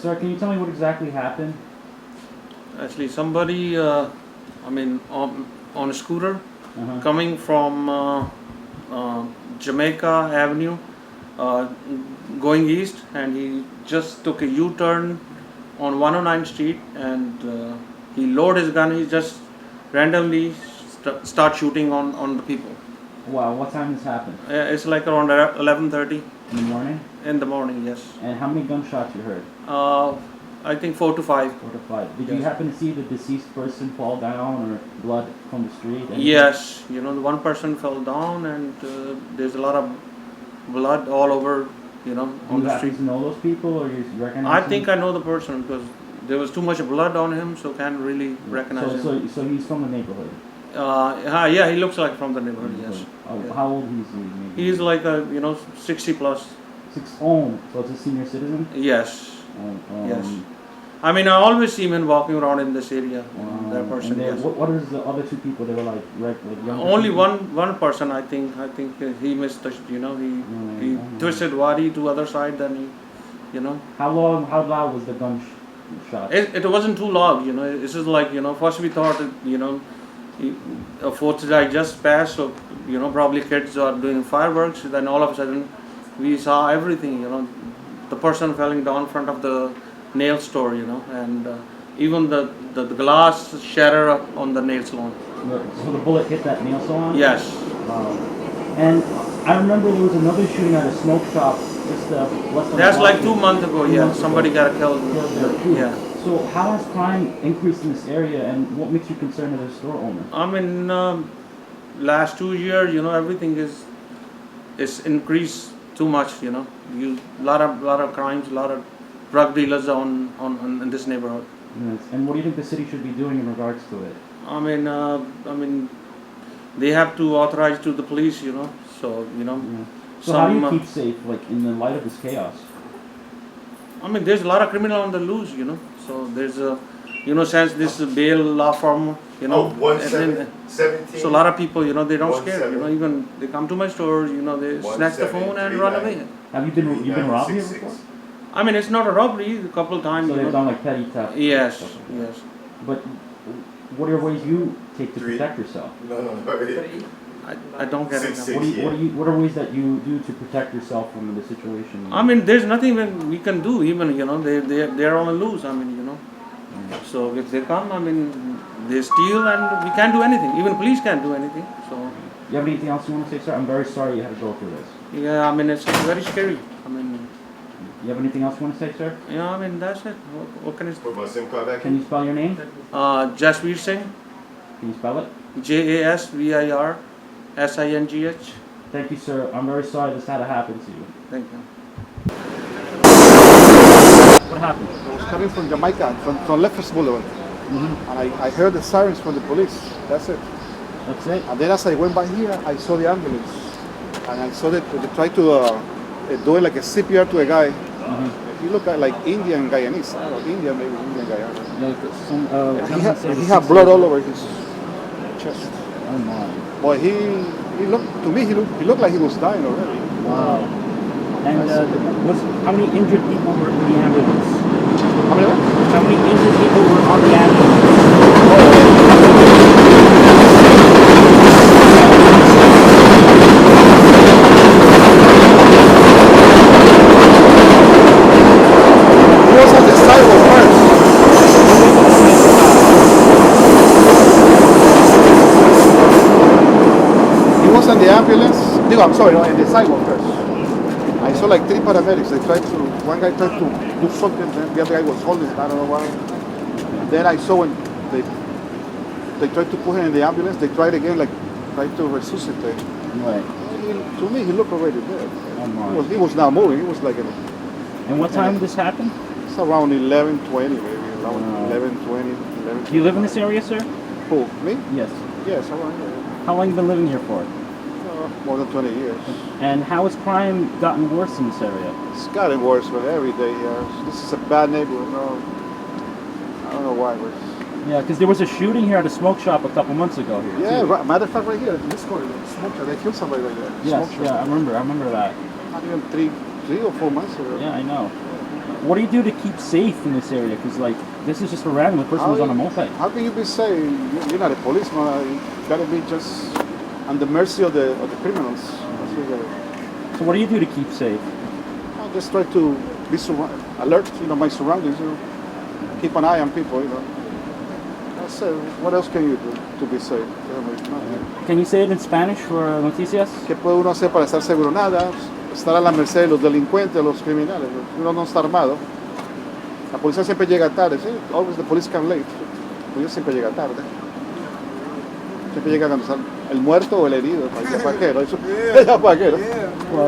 Sir, can you tell me what exactly happened? Actually, somebody, on a scooter Uh-huh. coming from Jamaica Avenue, going east, and he just took a U-turn on 109th Street, and he loaded his gun. He just randomly start shooting on the people. Wow, what time this happened? It's like around 11:30 In the morning? in the morning. Yes. And how many gunshots you heard? I think 4 to 5. 4 to 5. Did you Yes. happen to see the deceased person fall down or blood from the street? Anything? Yes, the one person fell down, and there's a lot of blood all over, Do on you the happen street. to know those people or you recognize I them? think I know the person because there was too much blood on him, so can't really recognize him. So he's from the neighborhood? Yeah, he looks like from the neighborhood. Yes. Oh, Yeah. how old is he? Maybe? He's like 60 plus. Oh, so it's a senior citizen? Yes. Yes. Um, I always see men walking around in this area. That person. And Yes. what is the other two people? They were like younger Only people? one person. I think he missed the. He twisted body to other side. Then he. How loud was the gunshot? It wasn't too loud. This is like first we thought a 4th of July just passed, so probably kids are doing fireworks. Then all of a sudden we saw everything. The person falling down in front of the nail store. And even the glass shattered on the nail salon. So the bullet hit that nail salon? Yes. And I remember there was another shooting at a smoke shop just less than That's a like block 2 months ago. Yeah, somebody got killed. there too. Yeah. So how has crime increased in this area, and what makes you concerned as a store owner? Last 2 years, everything is increased too much. Lot of crimes, a lot of drug dealers in this neighborhood. Yes. And what do you think the city should be doing in regards to it? They have to authorize to the police. So Yeah. So how do you keep safe, like in the light of this chaos? There's a lot of criminal on the loose. So there's a, since this bail law firm, and then, 17. so a lot of people, they don't scare. 17. Even they come to my store, they snatch the phone and run away. Have you been robbed here before? It's not a robbery. A couple of times. So they've done like petty theft. Yes. Yes. But what are ways you take to protect yourself? No. I don't get it. Six. What are ways that you do to protect yourself from the situation? There's nothing we can do. Even they're on the loose. So if they come, they steal, and we can't do anything. Even police can't do anything. So. You have anything else you want to say, sir? I'm very sorry you had to go through this. Yeah, it's very scary. You have anything else you want to say, sir? Yeah, that's it. What can I say? Put my SIM card back Can you spell your name? Jasveer Singh, Can you spell it? JASVIR SINGH. Thank you, sir. I'm very sorry this had to happen to you. Thank you. What happened? I was coming from Jamaica, from Lefferts Boulevard, and I heard the sirens from the police. That's it. That's it? And then as I went by here, I saw the ambulance, and I saw that they tried to do like a CPR to a guy. He looked like Indian Guyanese. I don't know, Indian Guyana. Like He had blood all over his chest. Oh my. Boy, he looked to me. He looked like he was dying already. Wow. And how many injured people were in the ambulance? How many injured people were on the ambulance? He was on the sidewalk first. He was on the ambulance. I'm sorry, in the sidewalk first. I saw like 3 paramedics. One guy tried to do something, then the other guy was holding it, I don't know why. Then I saw when they tried to put him in the ambulance, they tried again, like tried to resuscitate. Right. To me, he looked already dead. Oh my. He was not moving. He was like, And what time did this happen? it's around 11:20 maybe, around 11:20, 11. Do you live in this area, sir? Who, me? Yes. Yes, around here. How long have you been living here for? More than 20 years. And how has crime gotten worse in this area? It's gotten worse, but every day here. This is a bad neighborhood. No, I don't know why. But Yeah, because there was a shooting here at a smoke shop a couple months ago here. yeah, too. matter of fact, right here in this corner, smoke shop. They killed somebody right there. Yes, Smoke shop. yeah, I remember that. Not even three or 4 months ago. Yeah, I know. What do you do to keep safe in this area? Because like this is just a random person who's on a moped. How can you be safe? You're not a policeman. You gotta be just on the mercy of the criminals. That's what you gotta. So what do you do to keep safe? I just try to be alert. My surroundings. Keep an eye on people. That's it. What else can you do to be safe? Can you say it in Spanish for noticias? ¿Qué puede uno hacer para estar seguro? Nada. Estar a la merced de los delincuentes, de los criminales. Uno no está armado. La policía siempre llega tarde, ¿sí? Always the police come late. La policía siempre llega tarde. Siempre llega cuando está el muerto o el herido. Paquero. Eso es paquero.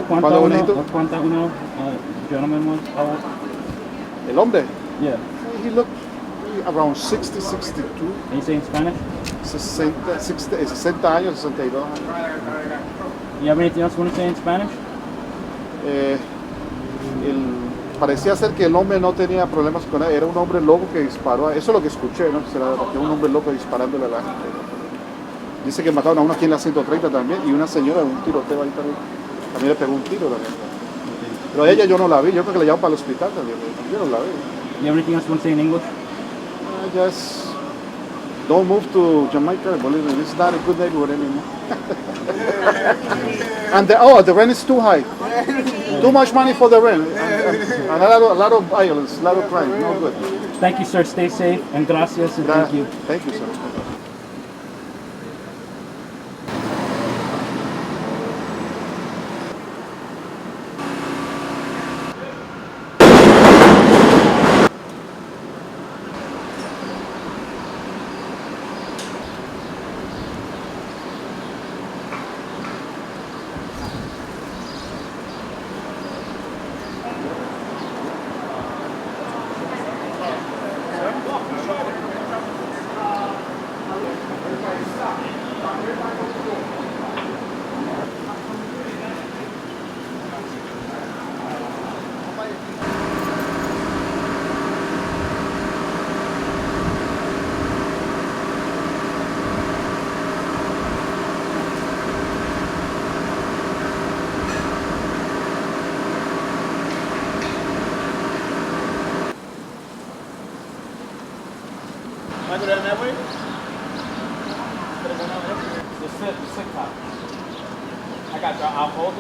¿Cuánta uno gentleman was? El hombre. Yeah. He looked around 60, 62. Can you say in Spanish? 60 años, 62 años. You have anything else you want to say in Spanish? Parecía ser que el hombre no tenía problemas con él, era un hombre loco que disparó, eso es lo que escuché, ¿no? Será que un hombre loco disparándole a la gente. Dice que mataron a uno aquí en la 130 también y una señora en un tiroteo ahí también le pegó un tiro también. Pero a ella yo no la vi, yo creo que la llevaron para el hospital también, yo no la vi. You have anything else you want to say in English? Just don't move to Jamaica, believe me, it's not a good neighborhood anymore. And the rent is too high. Too much money for the rent. And a lot of violence, a lot of crime. No good. Thank you, sir. Stay safe and gracias and thank you. Thank you, sir. Am I go down that way? The sick top. I got you. I'll hold it.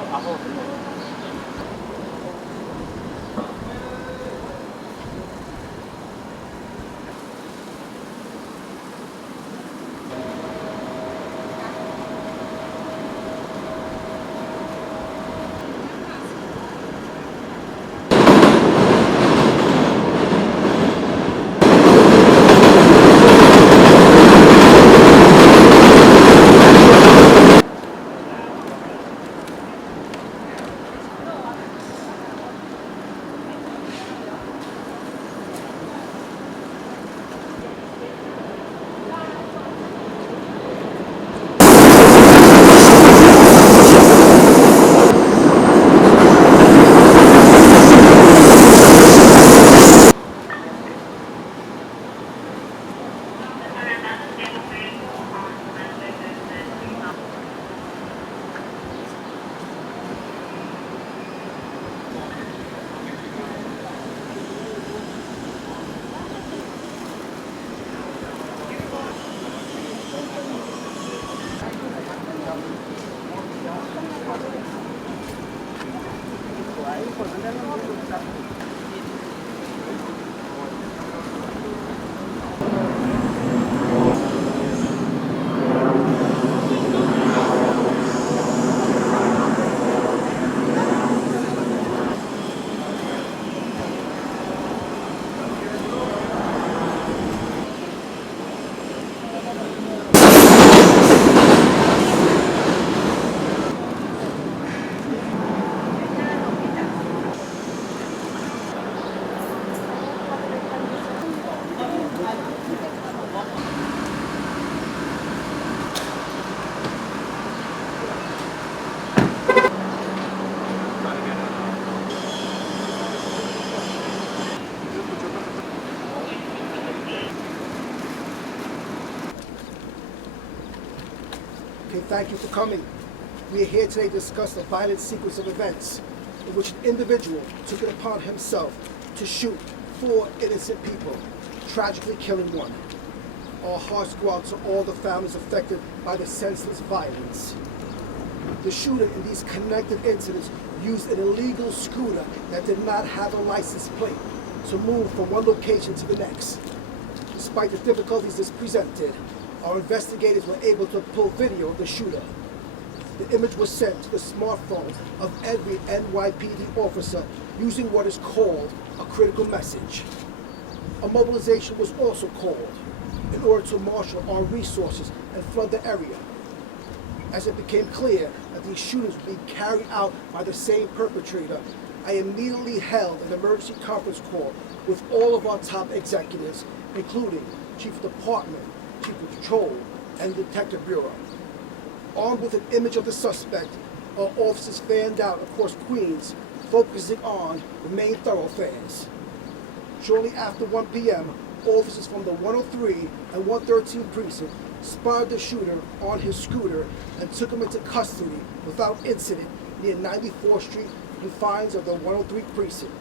Okay, thank you for coming. We are here today to discuss a violent sequence of events in which an individual took it upon himself to shoot 4 innocent people, tragically killing 1. Our hearts go out to all the families affected by the senseless violence. The shooter in these connected incidents used an illegal scooter that did not have a license plate to move from one location to the next. Despite the difficulties this presented, our investigators were able to pull video of the shooter. The image was sent to the smartphone of every NYPD officer using what is called a critical message. A mobilization was also called in order to marshal our resources and flood the area. As it became clear that these shootings would be carried out by the same perpetrator, I immediately held an emergency conference call with all of our top executives, including Chief of Department, Chief of Patrol, and the Detective Bureau. Armed with an image of the suspect, our officers fanned out across Queens, focusing on the main thoroughfares. Shortly after 1 p.m., officers from the 103 and 113 precinct spotted the shooter on his scooter and took him into custody without incident near 94th Street, confines of the 103 precinct.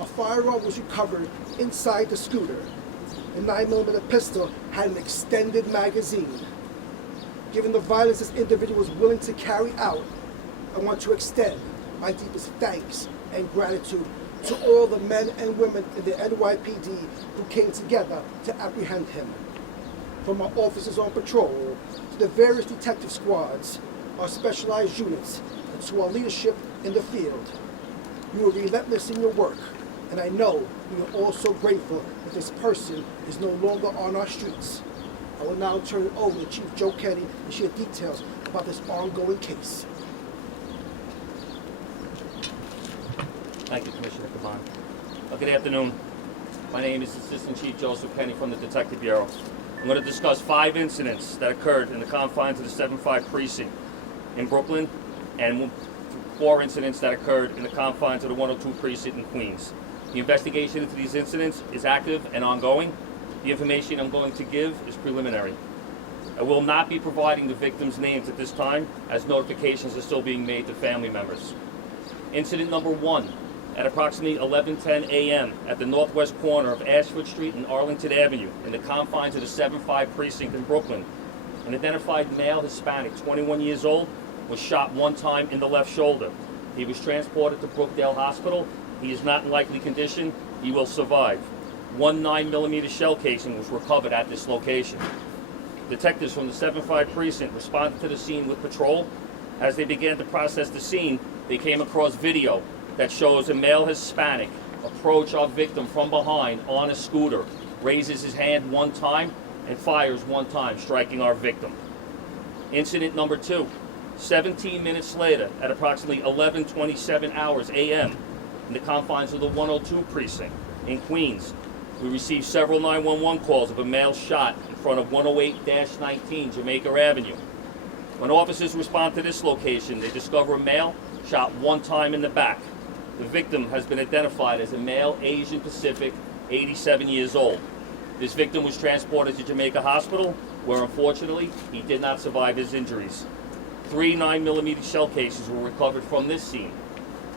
A firearm was recovered inside the scooter. The 9mm pistol had an extended magazine. Given the violence this individual was willing to carry out, I want to extend my deepest thanks and gratitude to all the men and women in the NYPD who came together to apprehend him. From our officers on patrol, to the various detective squads, our specialized units, and to our leadership in the field. You are relentless in your work, and I know we are all so grateful that this person is no longer on our streets. I will now turn it over to Chief Joe Kenny to share details about this ongoing case. Thank you, Commissioner Caban. Good afternoon. My name is Assistant Chief Joseph Kenny from the Detective Bureau. I'm going to discuss 5 incidents that occurred in the confines of the 7-5 precinct in Brooklyn and 4 incidents that occurred in the confines of the 102 precinct in Queens. The investigation into these incidents is active and ongoing. The information I'm going to give is preliminary. I will not be providing the victims' names at this time, as notifications are still being made to family members. Incident number 1. At approximately 11:10 a.m. at the northwest corner of Ashford Street and Arlington Avenue in the confines of the 7-5 precinct in Brooklyn, an identified male Hispanic, 21 years old, was shot 1 time in the left shoulder. He was transported to Brookdale Hospital. He is not in likely condition. He will survive. 1 9mm shell casing was recovered at this location. Detectives from the 7-5 precinct responded to the scene with patrol. As they began to process the scene, they came across video that shows a male Hispanic approach our victim from behind on a scooter, raises his hand 1 time, and fires 1 time, striking our victim. Incident number 2. 17 minutes later, at approximately 11:27 hours a.m., in the confines of the 102 precinct in Queens, we received several 911 calls of a male shot in front of 108-19 Jamaica Avenue. When officers respond to this location, they discover a male shot 1 time in the back. The victim has been identified as a male Asian Pacific, 87 years old. This victim was transported to Jamaica Hospital, where unfortunately he did not survive his injuries. 3 9mm shell cases were recovered from this scene.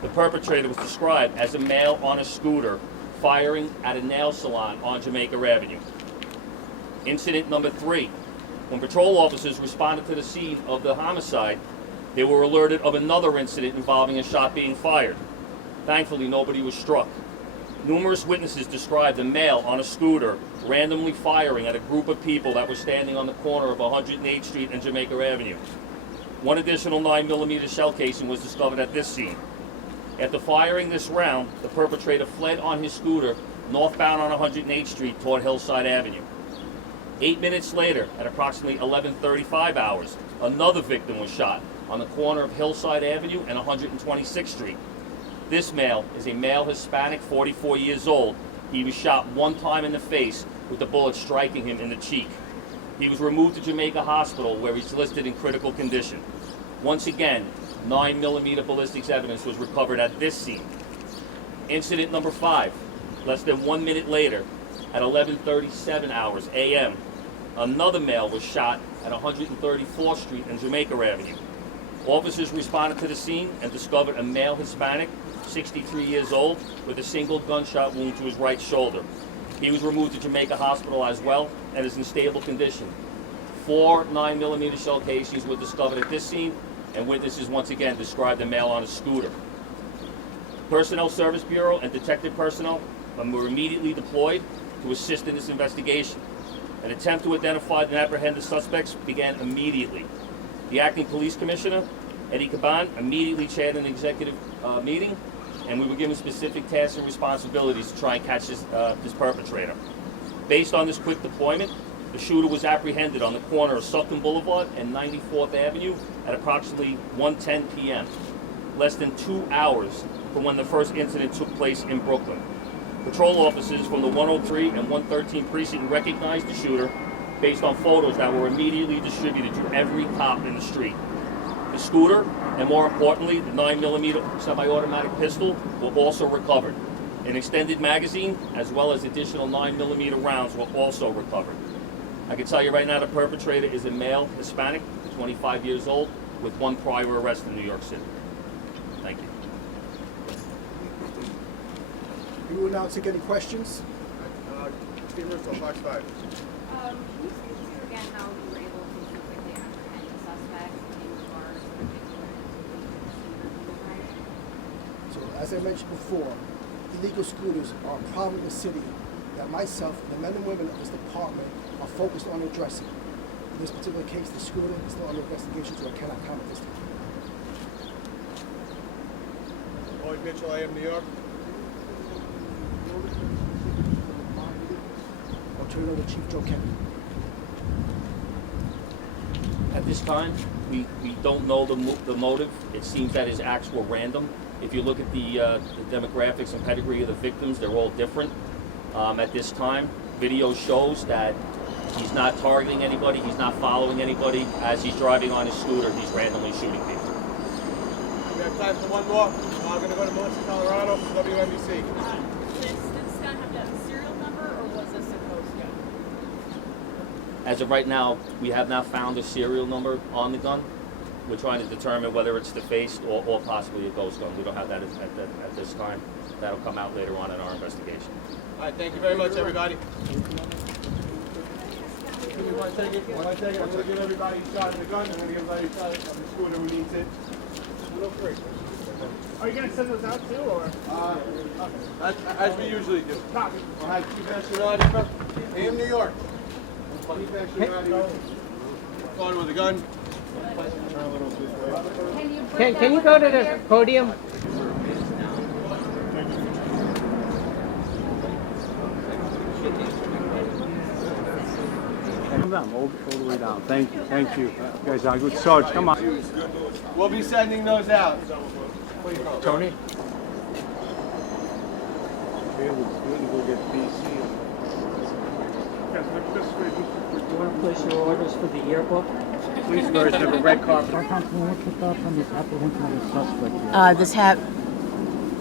The perpetrator was described as a male on a scooter, firing at a nail salon on Jamaica Avenue. Incident number 3. When patrol officers responded to the scene of the homicide, they were alerted of another incident involving a shot being fired. Thankfully, nobody was struck. Numerous witnesses described a male on a scooter randomly firing at a group of people that were standing on the corner of 108th Street and Jamaica Avenue. 1 additional 9mm shell casing was discovered at this scene. After firing this round, the perpetrator fled on his scooter northbound on 108th Street toward Hillside Avenue. 8 minutes later, at approximately 11:35 hours, another victim was shot on the corner of Hillside Avenue and 126th Street. This male is a male Hispanic, 44 years old. He was shot 1 time in the face with the bullet striking him in the cheek. He was removed to Jamaica Hospital, where he's listed in critical condition. Once again, 9mm ballistics evidence was recovered at this scene. Incident number 5. Less than 1 minute later, at 11:37 hours a.m., another male was shot at 134th Street and Jamaica Avenue. Officers responded to the scene and discovered a male Hispanic, 63 years old, with a single gunshot wound to his right shoulder. He was removed to Jamaica Hospital as well and is in stable condition. 4 9mm shell casings were discovered at this scene, and witnesses once again described the male on a scooter. Personnel Service Bureau and detective personnel were immediately deployed to assist in this investigation. An attempt to identify and apprehend the suspects began immediately. The acting police commissioner, Eddie Caban, immediately chaired an executive meeting, and we were given specific tasks and responsibilities to try and catch this perpetrator. Based on this quick deployment, the shooter was apprehended on the corner of Sutton Boulevard and 94th Avenue at approximately 1:10 p.m., less than 2 hours from when the first incident took place in Brooklyn. Patrol officers from the 103 and 113 precinct recognized the shooter based on photos that were immediately distributed to every cop in the street. The scooter, and more importantly, the 9mm semi-automatic pistol, were also recovered. An extended magazine, as well as additional 9mm rounds, were also recovered. I can tell you right now the perpetrator is a male, Hispanic, 25 years old, with 1 prior arrest in New York City. Thank you. You will now take any questions. Steve Russo, Fox 5. Can you speak to again how you were able to so quickly apprehend the suspect in regards to particular So, as I mentioned before, illegal scooters are a problem in the city that myself and the men and women of this department are focused on addressing. In this particular case, the scooter is still under investigation, so I cannot comment this time. Lloyd Mitchell, I am New York. I'll turn it over to Chief Joe Kennedy. At this time, we don't know the motive. It seems that his acts were random. If you look at the demographics and pedigree of the victims, they're all different. At this time, video shows that he's not targeting anybody, he's not following anybody. As he's driving on his scooter, he's randomly shooting people. We have time for one more. I'm going to go to Melissa, Colorado, WNBC. Did this gun have a serial number, or was this a ghost gun? As of right now, we have not found a serial number on the gun. We're trying to determine whether it's defaced or possibly a ghost gun. We don't have that at this time. That'll come out later on in our investigation. All right, thank you very much, everybody. Give me 1 second. 1 second. I'm going to give everybody a shot of the gun. I'm going to give everybody a shot of the scooter who needs it. Feel free. Are you going to send those out too, or? As we usually do. Copy. I'll have Chief Astronaut from AM New York. Chief Astronaut going with a gun. Can you go to the podium? Come down, all the way down. Thank you. You guys are good. Sarge, come on. We'll be sending those out. Tony? We'll get PC. You want to place your orders for the yearbook? Police version of a red carpet. What's your thoughts on this apprehension of the suspect here?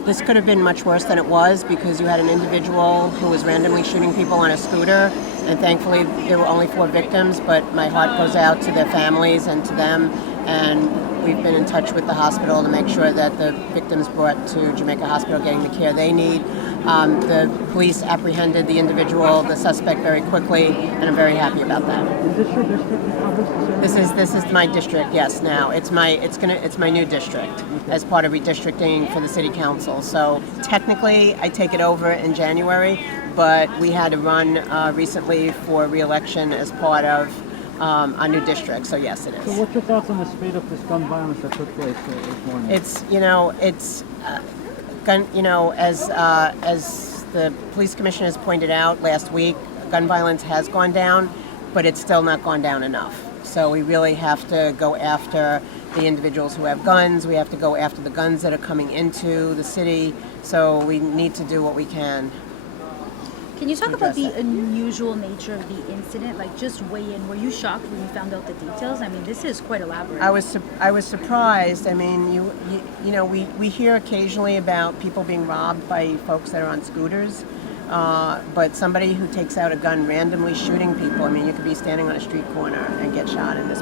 This could have been much worse than it was, because you had an individual who was randomly shooting people on a scooter, and thankfully there were only 4 victims, but my heart goes out to their families and to them, and we've been in touch with the hospital to make sure that the victims brought to Jamaica Hospital getting the care they need. The police apprehended the individual, the suspect, very quickly, and I'm very happy about that. Is this your district? This is my district. Yes, now it's my new district as part of redistricting for the city council. So technically, I take it over in January, but we had to run recently for re-election as part of our new district. So yes, it is. So what's your thoughts on the spate of this gun violence that took place this morning? As the police commissioner has pointed out last week, gun violence has gone down, but it's still not gone down enough. So we really have to go after the individuals who have guns. We have to go after the guns that are coming into the city. So we need to do what we can. Can you talk about the unusual nature of the incident? Like, just weigh in. Were you shocked when you found out the details? I mean, this is quite elaborate. I was surprised. I mean, we hear occasionally about people being robbed by folks that are on scooters. but somebody who takes out a gun randomly shooting people. I mean, you could be standing on a street corner and get shot. And this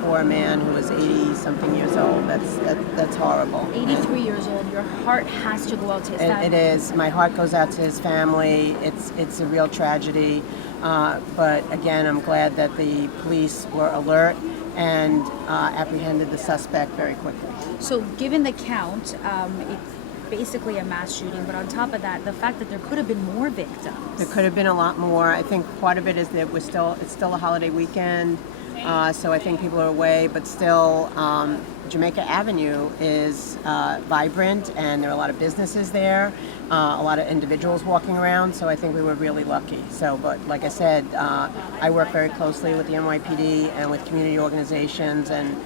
poor man who was 80-something years old. That's horrible. 83 years old. Your heart has to go out to his family. It is. My heart goes out to his family. It's a real tragedy. But again, I'm glad that the police were alert and apprehended the suspect very quickly. So, given the count, it's basically a mass shooting. But on top of that, the fact that there could have been more victims. There could have been a lot more. I think part of it is that it's still a holiday weekend. So I think people are away, but still Jamaica Avenue is vibrant, and there are a lot of businesses there, a lot of individuals walking around, so I think we were really lucky. So, but like I said, I work very closely with the NYPD and with community organizations, and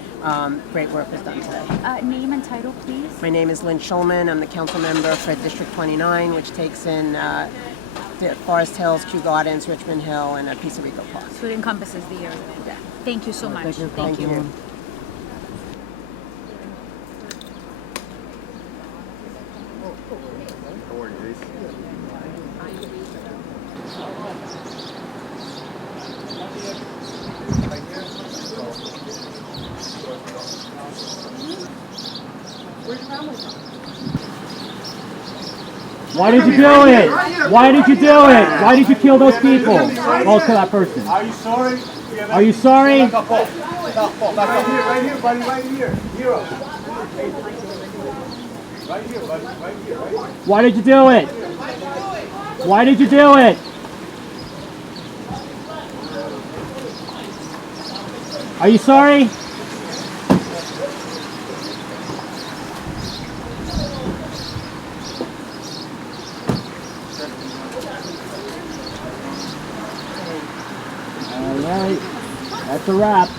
great work was done today. Name and title, please. My name is Lynn Schulman. I'm the council member for District 29, which takes in Forest Hills, Kew Gardens, Richmond Hill, and a piece of Rico Park. So it encompasses the area. Yeah. Thank you so much. Thank you. Why did you do it? Why did you do it? Why did you kill those people? Oh, kill that person. Are you sorry? Are you sorry? Right here, buddy, right here. Hero. Right here, buddy, right here, right here. Why did you do it? Why did you do it? Are you sorry? All right, that's a wrap.